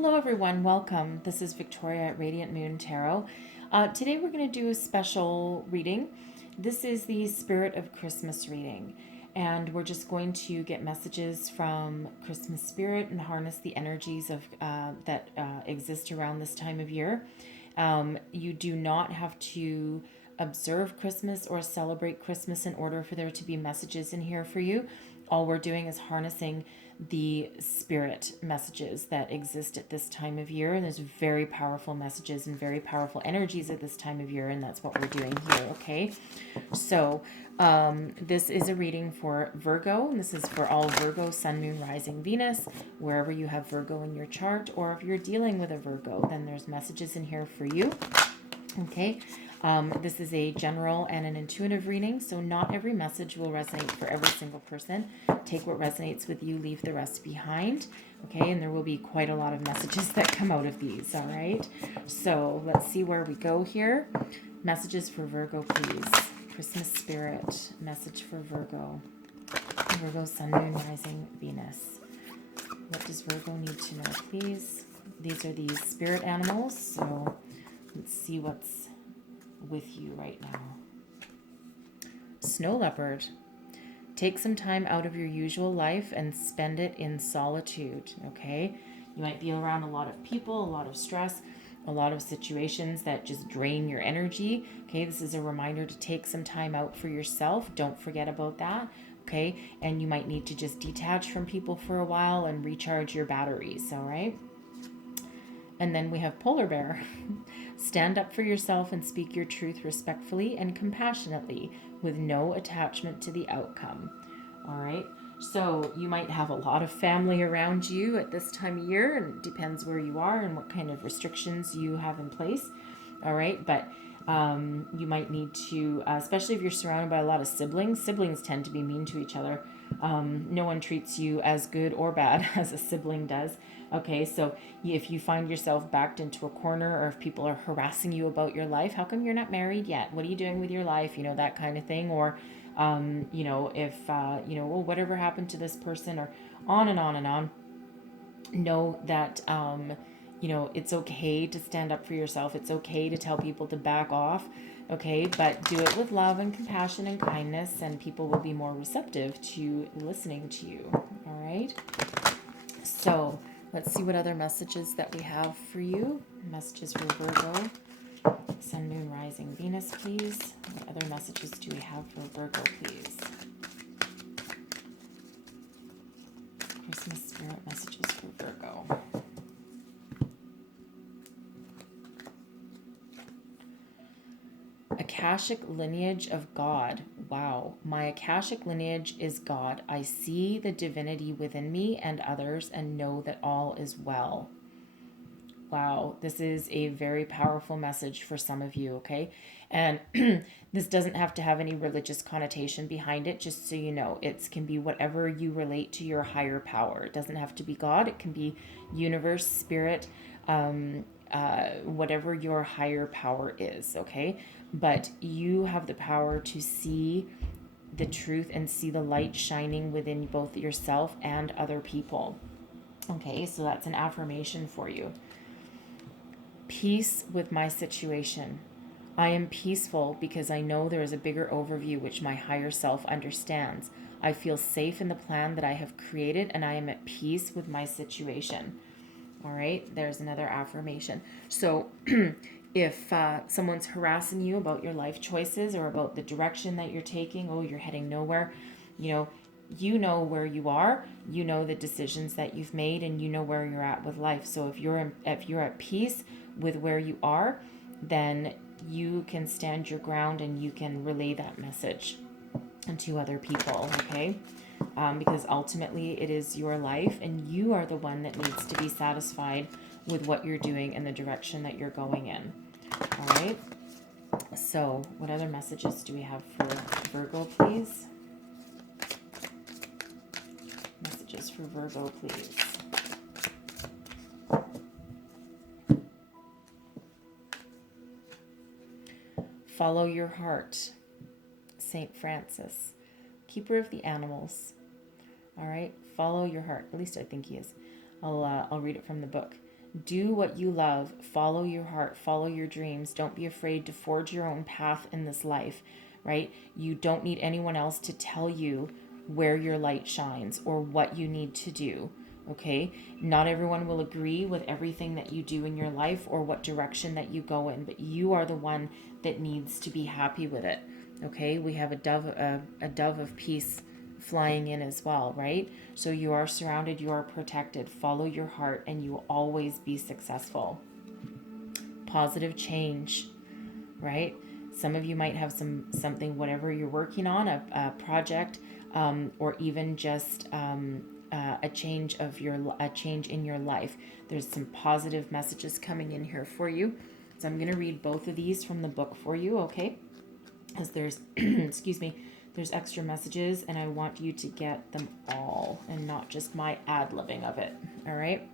Hello everyone, welcome. This is Victoria at Radiant Moon Tarot. Today we're going to do a special reading. This is the Spirit of Christmas reading, and we're just going to get messages from Christmas Spirit and harness the energies of that exist around this time of year. You do not have to observe Christmas or celebrate Christmas in order for there to be messages in here for you. All we're doing is harnessing the spirit messages that exist at this time of year. And there's very powerful messages and very powerful energies at this time of year. And that's what we're doing here. Okay. So this is a reading for Virgo. And this is for all Virgo, Sun, Moon, Rising, Venus, wherever you have Virgo in your chart, or if you're dealing with a Virgo, then there's messages in here for you. Okay. This is a general and an intuitive reading, so not every message will resonate for every single person. Take what resonates with you, leave the rest behind. Okay, and there will be quite a lot of messages that come out of these, all right? So let's see where we go here. Messages for Virgo, please. Christmas Spirit, message for Virgo. Virgo, Sun, Moon, Rising, Venus. What does Virgo need to know, please? These are the spirit animals, so let's see what's with you right now. Snow Leopard. Take some time out of your usual life and spend it in solitude, okay? You might be around a lot of people, a lot of stress, a lot of situations that just drain your energy, okay? This is a reminder to take some time out for yourself. Don't forget about that, okay? And you might need to just detach from people for a while and recharge your batteries, all right? And then we have Polar Bear. Stand up for yourself and speak your truth respectfully and compassionately with no attachment to the outcome. All right. So you might have a lot of family around you at this time of year, and it depends where you are and what kind of restrictions you have in place. All right. But you might need to, especially if you're surrounded by a lot of siblings. Siblings tend to be mean to each other. No one treats you as good or bad as a sibling does. Okay, so if you find yourself backed into a corner, or if people are harassing you about your life, how come you're not married yet? What are you doing with your life? You know, that kind of thing. Or, if, well, whatever happened to this person, or on and on and on. Know that, it's okay to stand up for yourself. It's okay to tell people to back off. Okay, but do it with love and compassion and kindness, and people will be more receptive to listening to you. All right. So let's see what other messages that we have for you. Messages for Virgo, Sun, Moon, Rising, Venus, please. What other messages do we have for Virgo, please? Christmas Spirit messages for Virgo. Akashic Lineage of God. Wow. My Akashic lineage is God. I see the divinity within me and others and know that all is well. Wow. This is a very powerful message for some of you, okay? And this doesn't have to have any religious connotation behind it, just so you know. It can be whatever you relate to your higher power. It doesn't have to be God. It can be universe, spirit, whatever your higher power is, okay? But you have the power to see the truth and see the light shining within both yourself and other people. Okay, so that's an affirmation for you. Peace with my situation. I am peaceful because I know there is a bigger overview which my higher self understands. I feel safe in the plan that I have created, and I am at peace with my situation. All right, there's another affirmation. So if someone's harassing you about your life choices or about the direction that you're taking, oh, you're heading nowhere, you know where you are, you know the decisions that you've made, and you know where you're at with life. So if you're at peace with where you are, then you can stand your ground and you can relay that message to other people, okay? Because ultimately it is your life, and you are the one that needs to be satisfied with what you're doing and the direction that you're going in. All right. So what other messages do we have for Virgo, please? Messages for Virgo, please. Follow your heart. Saint Francis, keeper of the animals. All right, follow your heart. At least I think he is. I'll read it from the book. Do what you love. Follow your heart. Follow your dreams. Don't be afraid to forge your own path in this life, right? You don't need anyone else to tell you where your light shines or what you need to do, okay? Not everyone will agree with everything that you do in your life or what direction that you go in, but you are the one that needs to be happy with it, okay? We have a dove of peace flying in as well, right? So you are surrounded, you are protected. Follow your heart and you will always be successful. Positive change, right? Some of you might have something, whatever you're working on, a project, or even just a change in your life. There's some positive messages coming in here for you. So I'm going to read both of these from the book for you, okay? As there's, excuse me, there's extra messages, and I want you to get them all and not just my ad-libbing of it, all right?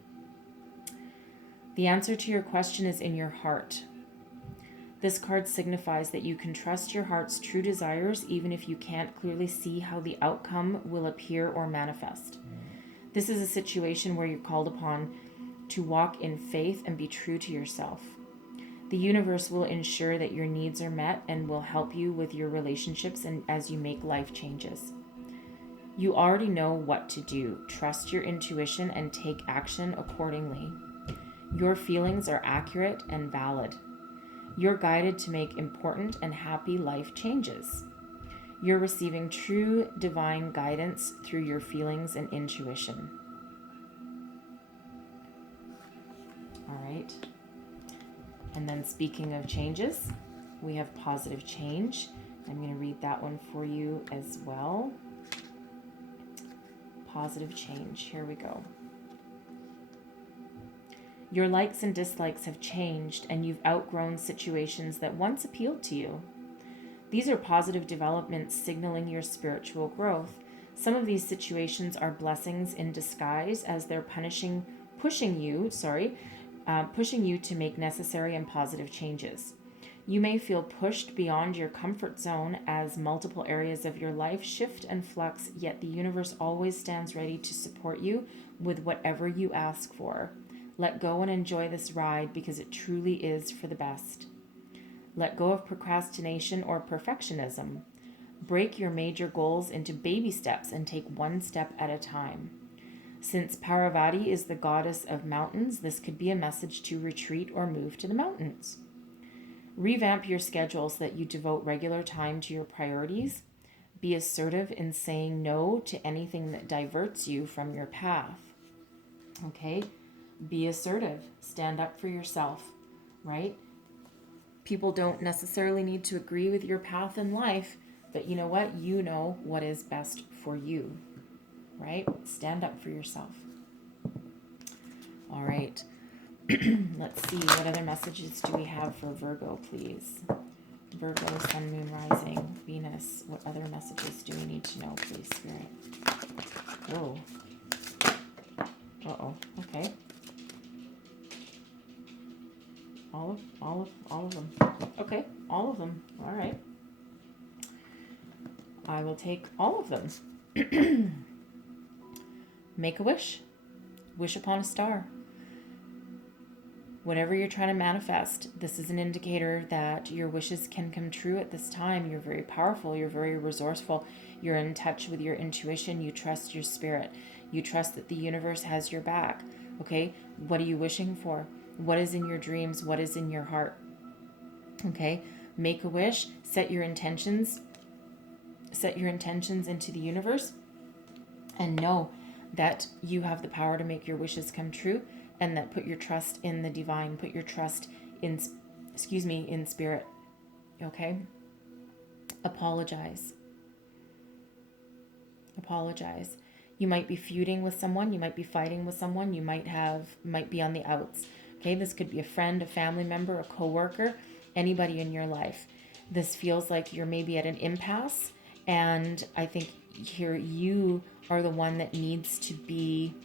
The answer to your question is in your heart. This card signifies that you can trust your heart's true desires even if you can't clearly see how the outcome will appear or manifest. This is a situation where you're called upon to walk in faith and be true to yourself. The universe will ensure that your needs are met and will help you with your relationships and as you make life changes. You already know what to do. Trust your intuition and take action accordingly. Your feelings are accurate and valid. You're guided to make important and happy life changes. You're receiving true divine guidance through your feelings and intuition. All right. And then speaking of changes, we have positive change. I'm going to read that one for you as well. Positive change. Here we go. Your likes and dislikes have changed, and you've outgrown situations that once appealed to you. These are positive developments signaling your spiritual growth. Some of these situations are blessings in disguise as they're pushing you to make necessary and positive changes. You may feel pushed beyond your comfort zone as multiple areas of your life shift and flux, yet the universe always stands ready to support you with whatever you ask for. Let go and enjoy this ride because it truly is for the best. Let go of procrastination or perfectionism. Break your major goals into baby steps and take one step at a time. Since Parvati is the goddess of mountains, this could be a message to retreat or move to the mountains. Revamp your schedule so that you devote regular time to your priorities. Be assertive in saying no to anything that diverts you from your path. Okay? Be assertive. Stand up for yourself, right? People don't necessarily need to agree with your path in life, but you know what? You know what is best for you, right? Stand up for yourself. All right. Let's see. What other messages do we have for Virgo, please? Virgo, Sun, Moon, Rising, Venus. What other messages do we need to know, please, Spirit? Whoa. Uh-oh. Okay. All of them. Okay, all of them. All right. I will take all of them. Make a wish. Wish upon a star. Whatever you're trying to manifest, this is an indicator that your wishes can come true at this time. You're very powerful. You're very resourceful. You're in touch with your intuition. You trust your spirit. You trust that the universe has your back. Okay? What are you wishing for? What is in your dreams? What is in your heart? Okay? Make a wish. Set your intentions. Set your intentions into the universe. And know that you have the power to make your wishes come true. And that put your trust in the divine. Put your trust in, in spirit. Okay? Apologize. Apologize. You might be feuding with someone. You might be fighting with someone. You might be on the outs. Okay? This could be a friend, a family member, a coworker, anybody in your life. This feels like you're maybe at an impasse. And I think here you are the one that needs to be...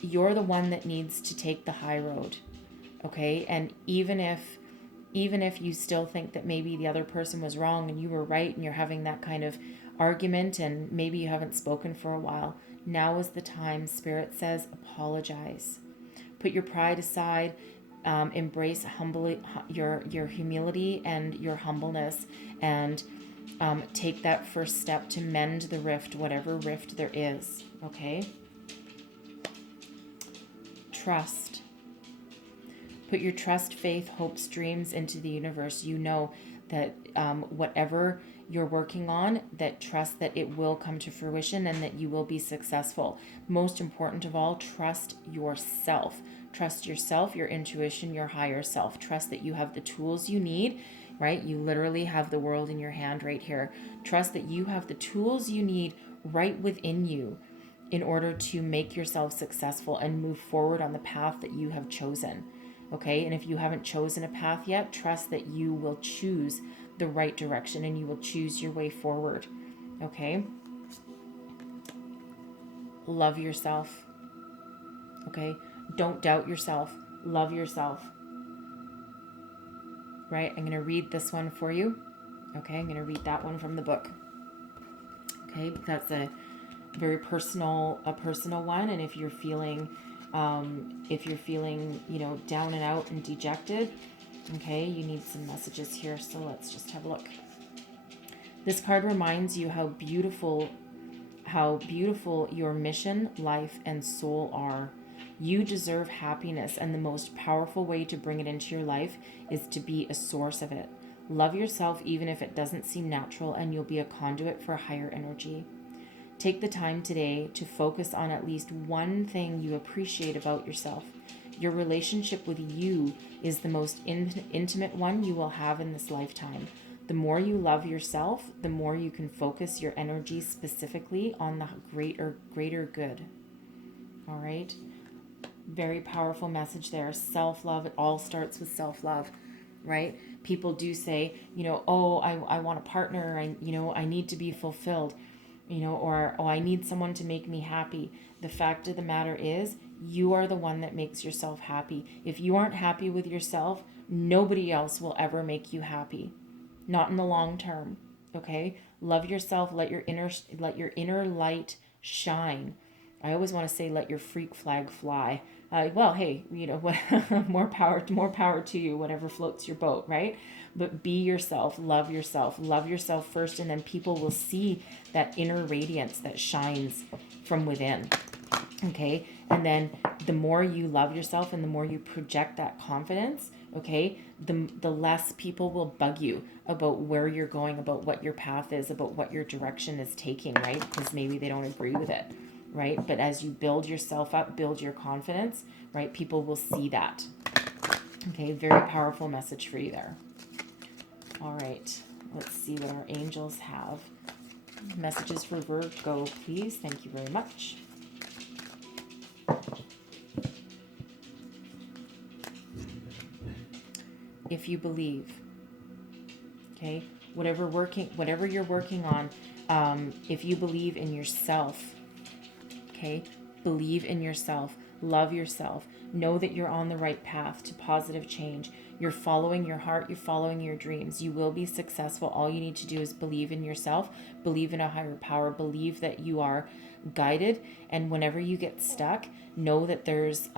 You're the one that needs to take the high road, okay? And even if you still think that maybe the other person was wrong and you were right and you're having that kind of argument and maybe you haven't spoken for a while, Now is the time. Spirit says, apologize. Put your pride aside. Embrace your humility and your humbleness, and take that first step to mend the rift, whatever rift there is. Okay? Trust. Put your trust, faith, hopes, dreams into the universe. You know that whatever you're working on, that trust that it will come to fruition and that you will be successful. Most important of all, trust yourself. Trust yourself, your intuition, your higher self. Trust that you have the tools you need, right? You literally have the world in your hand right here. Trust that you have the tools you need right within you in order to make yourself successful and move forward on the path that you have chosen. Okay? And if you haven't chosen a path yet, trust that you will choose the right direction and you will choose your way forward. Okay? Love yourself. Okay? Don't doubt yourself. Love yourself. Right? I'm going to read this one for you. Okay? I'm going to read that one from the book. Okay? That's a very personal one. And if you're feeling, down and out and dejected, okay, you need some messages here. So let's just have a look. This card reminds you how beautiful your mission, life, and soul are. You deserve happiness, and the most powerful way to bring it into your life is to be a source of it. Love yourself even if it doesn't seem natural, and you'll be a conduit for a higher energy. Take the time today to focus on at least one thing you appreciate about yourself. Your relationship with you is the most intimate one you will have in this lifetime. The more you love yourself, the more you can focus your energy specifically on the greater good. All right? Very powerful message there. Self-love, it all starts with self-love, right? People do say, I want a partner, I need to be fulfilled, or, I need someone to make me happy. The fact of the matter is, you are the one that makes yourself happy. If you aren't happy with yourself, nobody else will ever make you happy. Not in the long term, okay? Love yourself, let your inner light shine. I always want to say, let your freak flag fly. Well, hey, more power to you, whatever floats your boat, right? But be yourself, love yourself first, and then people will see that inner radiance that shines from within. Okay, and then the more you love yourself and the more you project that confidence, okay, the less people will bug you about where you're going, about what your path is, about what your direction is taking, right? Because maybe they don't agree with it, right? But as you build yourself up, build your confidence, right, people will see that. Okay, very powerful message for you there. All right, let's see what our angels have. Messages for Virgo, please. Thank you very much. If you believe, okay, whatever you're working on, if you believe in yourself, okay, believe in yourself, love yourself, know that you're on the right path to positive change. You're following your heart, you're following your dreams. You will be successful. All you need to do is believe in yourself, believe in a higher power, believe that you are guided. And whenever you get stuck, know that there's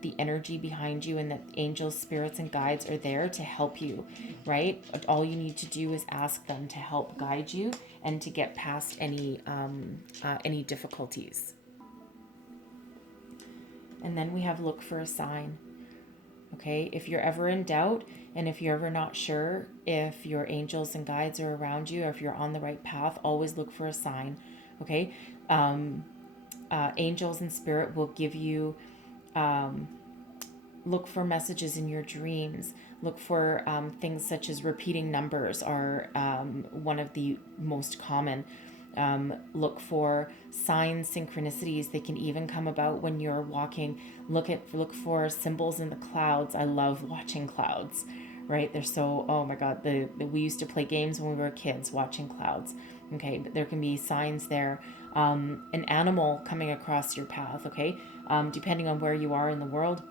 the energy behind you and that angels, spirits, and guides are there to help you, right? All you need to do is ask them to help guide you and to get past any difficulties. And then we have look for a sign. Okay, if you're ever in doubt and if you're ever not sure if your angels and guides are around you or if you're on the right path, always look for a sign. Okay, angels and spirit will give you, look for messages in your dreams. Look for things such as repeating numbers are one of the most common. Look for signs, synchronicities. They can even come about when you're walking. Look for symbols in the clouds. I love watching clouds, right? They're so, oh my God, we used to play games when we were kids watching clouds. Okay, but there can be signs there. An animal coming across your path, okay? Depending on where you are in the world,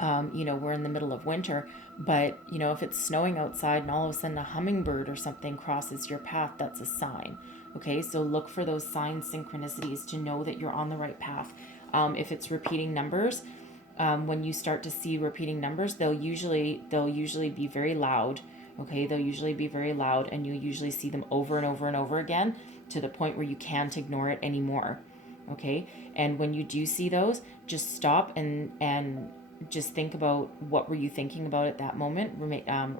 we're in the middle of winter, but, if it's snowing outside and all of a sudden a hummingbird or something crosses your path, that's a sign. Okay, so look for those signs, synchronicities to know that you're on the right path. If it's repeating numbers, when you start to see repeating numbers, they'll usually be very loud. Okay, they'll usually be very loud, and you'll usually see them over and over and over again to the point where you can't ignore it anymore. Okay, and when you do see those, just stop and just think about what were you thinking about at that moment.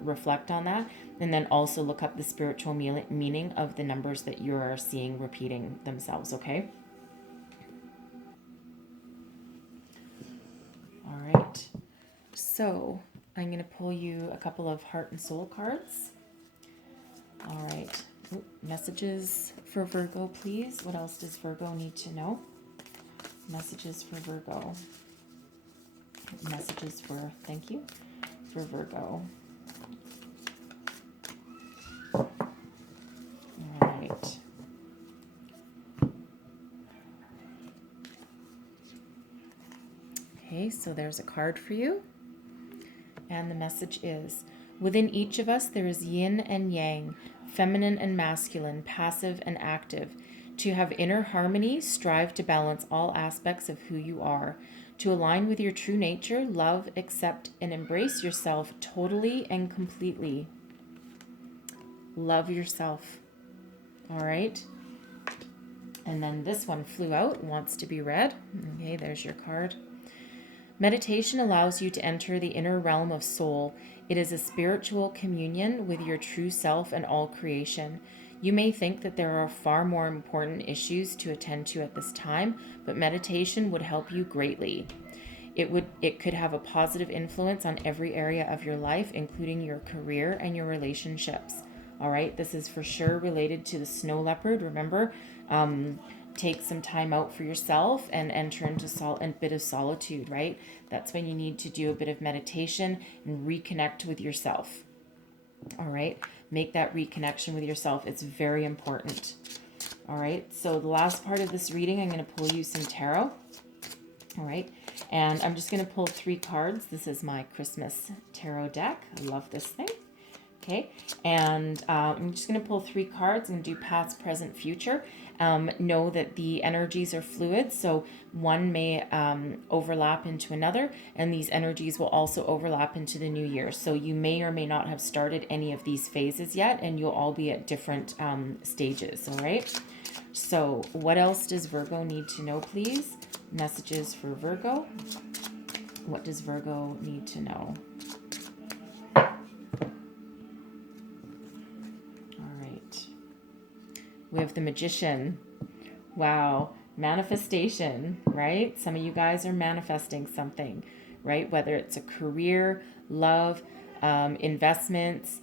Reflect on that, and then also look up the spiritual meaning of the numbers that you're seeing repeating themselves. Okay. All right. So I'm going to pull you a couple of heart and soul cards. All right. Messages for Virgo, please. What else does Virgo need to know? Messages for Virgo. Messages for, thank you, for Virgo. All right. Okay, so there's a card for you. And the message is, within each of us there is yin and yang, feminine and masculine, passive and active. To have inner harmony, strive to balance all aspects of who you are. To align with your true nature, love, accept, and embrace yourself totally and completely. Love yourself. All right. And then this one flew out, wants to be read. Okay, there's your card. Meditation allows you to enter the inner realm of soul. It is a spiritual communion with your true self and all creation. You may think that there are far more important issues to attend to at this time, but meditation would help you greatly. It could have a positive influence on every area of your life, including your career and your relationships. All right, this is for sure related to the snow leopard. Remember, take some time out for yourself and enter into a bit of solitude, right? That's when you need to do a bit of meditation and reconnect with yourself. All right, make that reconnection with yourself. It's very important. All right, so the last part of this reading, I'm going to pull you some tarot. All right, and I'm just going to pull 3 cards. This is my Christmas tarot deck. I love this thing. Okay, and I'm just going to pull 3 cards and do past, present, future. Know that the energies are fluid, so one may overlap into another, and these energies will also overlap into the new year. So you may or may not have started any of these phases yet, and you'll all be at different stages, all right? So what else does Virgo need to know, please? Messages for Virgo. What does Virgo need to know? We have the Magician. Wow. Manifestation, right? Some of you guys are manifesting something, right? Whether it's a career, love, investments,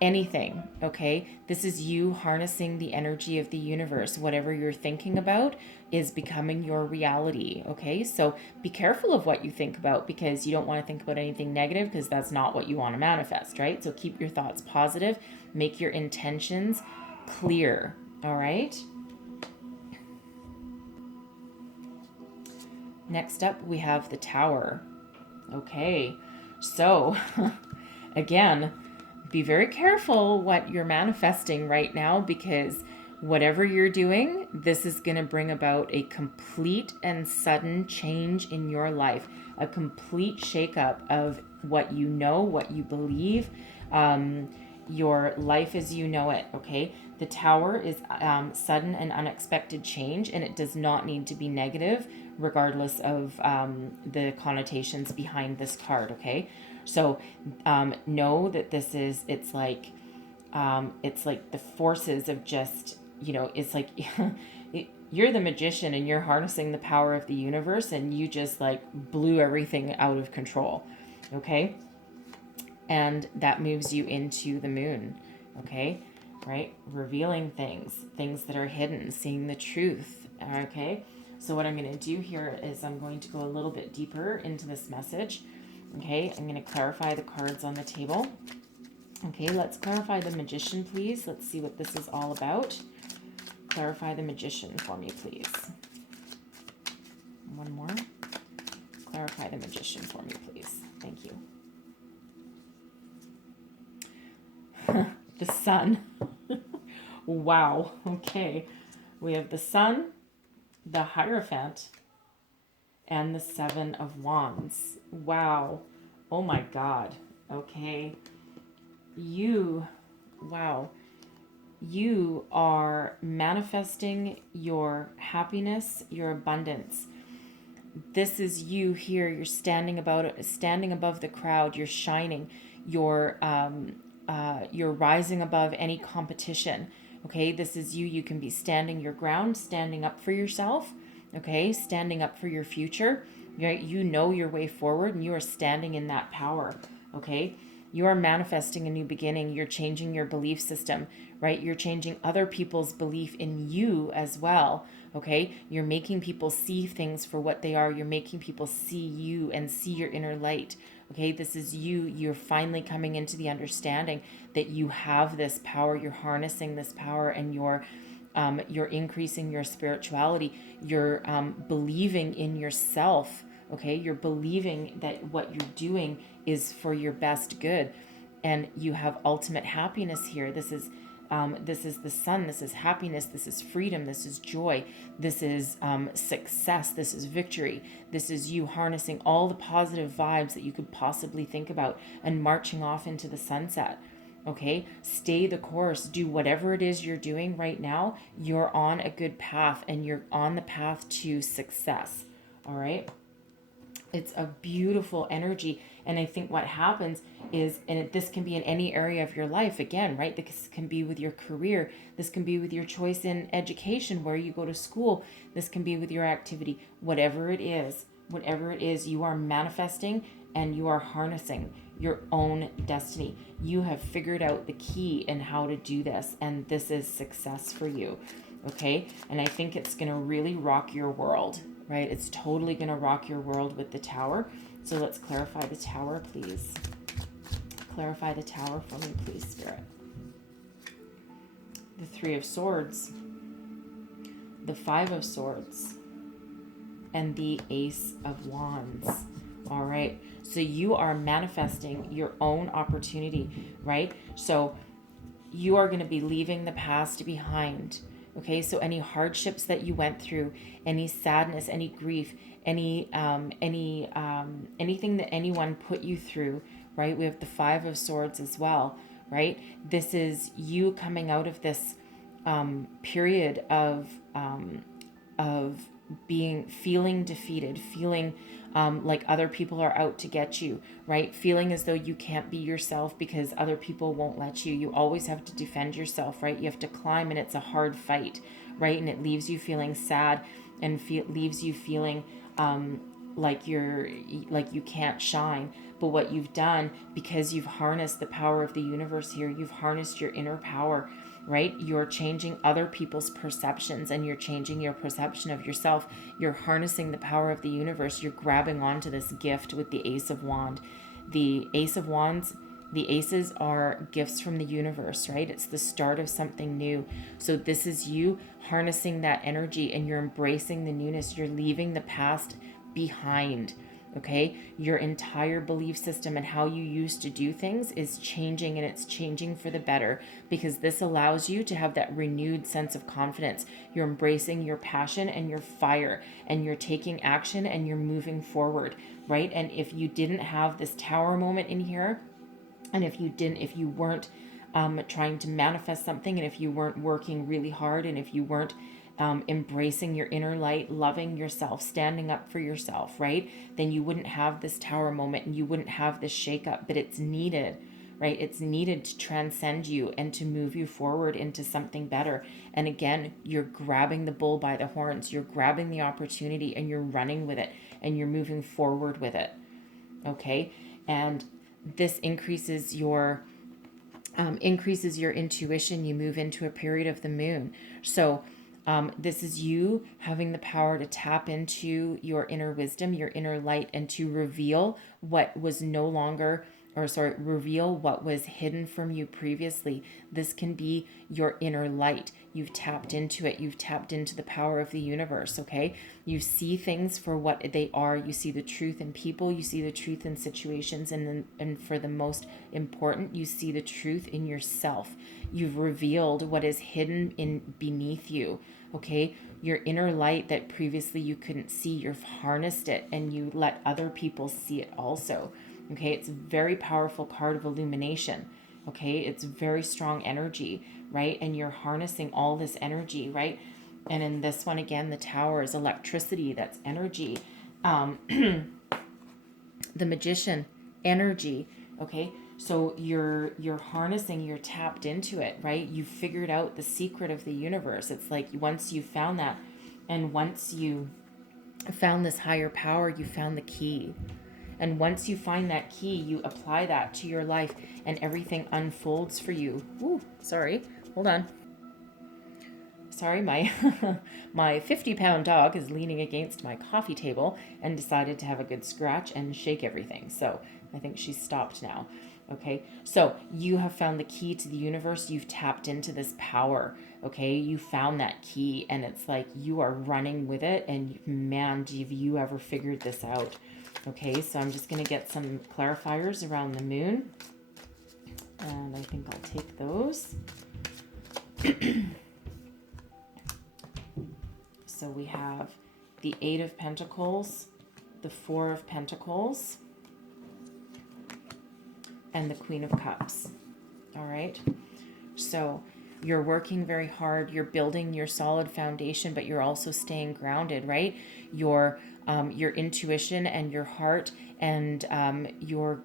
anything, okay? This is you harnessing the energy of the universe. Whatever you're thinking about is becoming your reality, okay? So be careful of what you think about, because you don't want to think about anything negative, because that's not what you want to manifest, right? So keep your thoughts positive. Make your intentions clear, all right? Next up, we have the Tower. Okay, so again, be very careful what you're manifesting right now, because whatever you're doing, this is going to bring about a complete and sudden change in your life, a complete shakeup of what you know, what you believe, your life as you know it, okay? The Tower is sudden and unexpected change, and it does not need to be negative, regardless of the connotations behind this card, okay? So know that this is, it's like the forces of just, it's like you're the magician and you're harnessing the power of the universe, and you just like blew everything out of control, okay? And that moves you into the moon, okay? Right? Revealing things that are hidden, seeing the truth, okay? So what I'm going to do here is I'm going to go a little bit deeper into this message, okay? I'm going to clarify the cards on the table. Okay, let's clarify the Magician, please. Let's see what this is all about. Clarify the Magician for me, please. One more. Clarify the Magician for me, please. Thank you. The Sun. Wow. Okay. We have the Sun, the Hierophant, and the Seven of Wands. Wow. Oh my God. Okay. Wow. You are manifesting your happiness, your abundance. This is you here. You're standing above the crowd. You're shining. You're rising above any competition. Okay, this is you. You can be standing your ground, standing up for yourself. Okay, standing up for your future. Right, you know your way forward, and you are standing in that power. Okay, you are manifesting a new beginning. You're changing your belief system, right? You're changing other people's belief in you as well. Okay, you're making people see things for what they are. You're making people see you and see your inner light. Okay, this is you. You're finally coming into the understanding that you have this power. You're harnessing this power, and you're increasing your spirituality. You're believing in yourself. Okay, you're believing that what you're doing is for your best good, and you have ultimate happiness here. This is the Sun. This is happiness. This is freedom. This is joy. This is success. This is victory. This is you harnessing all the positive vibes that you could possibly think about and marching off into the sunset. Okay, stay the course. Do whatever it is you're doing right now. You're on a good path, and you're on the path to success. All right. It's a beautiful energy. And I think what happens is, and this can be in any area of your life again, right? This can be with your career. This can be with your choice in education, where you go to school. This can be with your activity. Whatever it is, you are manifesting and you are harnessing your own destiny. You have figured out the key in how to do this, and this is success for you. Okay? And I think it's going to really rock your world, right? It's totally going to rock your world with the Tower. So let's clarify the Tower, please. Clarify the Tower for me, please, Spirit. The Three of Swords, the Five of Swords, and the Ace of Wands. All right. So you are manifesting your own opportunity, right? So you are going to be leaving the past behind. Okay, so any hardships that you went through, any sadness, any grief, anything that anyone put you through, right? We have the Five of Swords as well, right? This is you coming out of this period of feeling defeated, feeling like other people are out to get you, right? Feeling as though you can't be yourself because other people won't let you. You always have to defend yourself, right? You have to climb, and it's a hard fight, right? And it leaves you feeling sad, and leaves you feeling like you can't shine. But what you've done, because you've harnessed the power of the universe here, you've harnessed your inner power, right? You're changing other people's perceptions, and you're changing your perception of yourself. You're harnessing the power of the universe. You're grabbing onto this gift with the Ace of Wands. The Ace of Wands, the aces are gifts from the universe, right? It's the start of something new. So this is you harnessing that energy, and you're embracing the newness. You're leaving the past behind. Okay, your entire belief system and how you used to do things is changing, and it's changing for the better, because this allows you to have that renewed sense of confidence. You're embracing your passion and your fire, and you're taking action, and you're moving forward, right? And if you didn't have this Tower moment in here, and if you weren't trying to manifest something, and if you weren't working really hard, and if you weren't embracing your inner light, loving yourself, standing up for yourself, right? Then you wouldn't have this Tower moment, and you wouldn't have this shakeup. But it's needed, right? It's needed to transcend you and to move you forward into something better. And again, you're grabbing the bull by the horns. You're grabbing the opportunity, and you're running with it, and you're moving forward with it. Okay? And this increases your intuition. You move into a period of the moon. So this is you having the power to tap into your inner wisdom, your inner light, and to reveal what was no longer, reveal what was hidden from you previously. This can be your inner light. You've tapped into it. You've tapped into the power of the universe, okay? You see things for what they are. You see the truth in people. You see the truth in situations. And for the most important, you see the truth in yourself. You've revealed what is hidden in beneath you, okay? Your inner light that previously you couldn't see, you've harnessed it and you let other people see it also. Okay, it's a very powerful card of illumination. Okay, it's very strong energy, right? And you're harnessing all this energy, right? And in this one again, the Tower is electricity, that's energy. The Magician, energy. Okay, so you're harnessing, you're tapped into it, right? You figured out the secret of the universe. It's like once you found that, and once you found this higher power, you found the key. And once you find that key, you apply that to your life and everything unfolds for you. Ooh, sorry. Hold on. Sorry, my my 50-pound dog is leaning against my coffee table and decided to have a good scratch and shake everything. So I think she's stopped now. Okay, so you have found the key to the universe. You've tapped into this power. Okay, you found that key and it's like you are running with it. And man, have you ever figured this out? Okay, so I'm just going to get some clarifiers around the moon. And I think I'll take those. So we have the 8 of Pentacles, the 4 of Pentacles, and the Queen of Cups. All right. So you're working very hard. You're building your solid foundation, but you're also staying grounded, right? Your intuition and your heart and your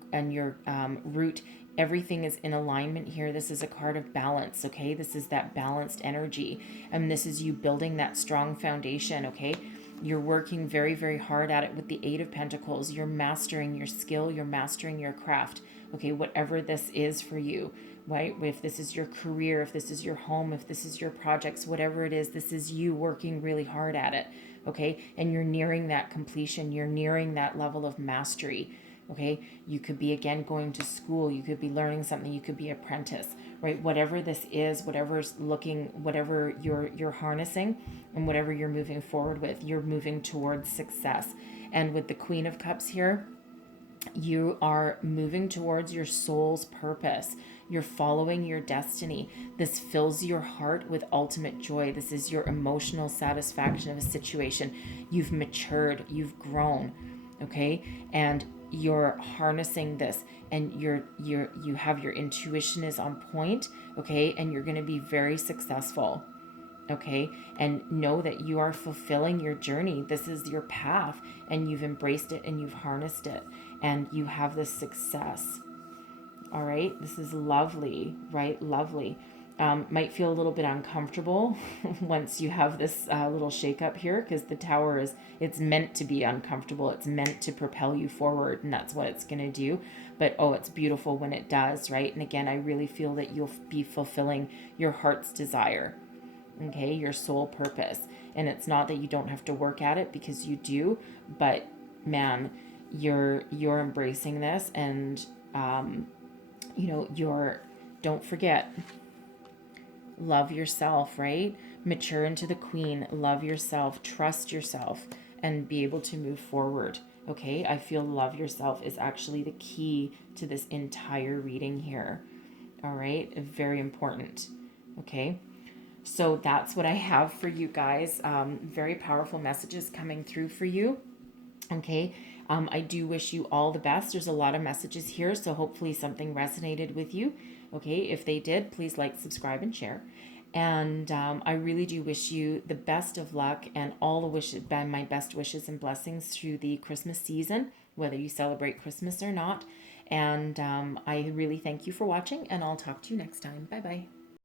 root, everything is in alignment here. This is a card of balance, okay? This is that balanced energy, and this is you building that strong foundation, okay? You're working very, very hard at it with the 8 of Pentacles. You're mastering your skill. You're mastering your craft, okay? Whatever this is for you, right? If this is your career, if this is your home, if this is your projects, whatever it is, this is you working really hard at it, okay? And you're nearing that completion. You're nearing that level of mastery, okay? You could be, again, going to school. You could be learning something. You could be apprentice, right? Whatever this is, whatever's looking, whatever you're harnessing and whatever you're moving forward with, you're moving towards success. And with the Queen of Cups here, you are moving towards your soul's purpose. You're following your destiny. This fills your heart with ultimate joy. This is your emotional satisfaction of a situation. You've matured, you've grown, okay? And you're harnessing this, and you have your intuition is on point, okay? And you're going to be very successful. Okay, and know that you are fulfilling your journey. This is your path, and you've embraced it and you've harnessed it, and you have this success. All right, this is lovely, right? Lovely. Might feel a little bit uncomfortable once you have this little shakeup here, because the Tower it's meant to be uncomfortable. It's meant to propel you forward, and that's what it's going to do. But oh, it's beautiful when it does, right? And again, I really feel that you'll be fulfilling your heart's desire. Okay, your soul purpose. And it's not that you don't have to work at it, because you do, but man, you're embracing this, and don't forget, love yourself, right? Mature into the Queen, love yourself, trust yourself, and be able to move forward. Okay, I feel love yourself is actually the key to this entire reading here. All right, very important. Okay. So that's what I have for you guys. Very powerful messages coming through for you. Okay. I do wish you all the best. There's a lot of messages here, so hopefully something resonated with you. Okay. If they did, please like, subscribe, and share. And I really do wish you the best of luck and all the wishes, my best wishes and blessings through the Christmas season, whether you celebrate Christmas or not. And I really thank you for watching, and I'll talk to you next time. Bye-bye.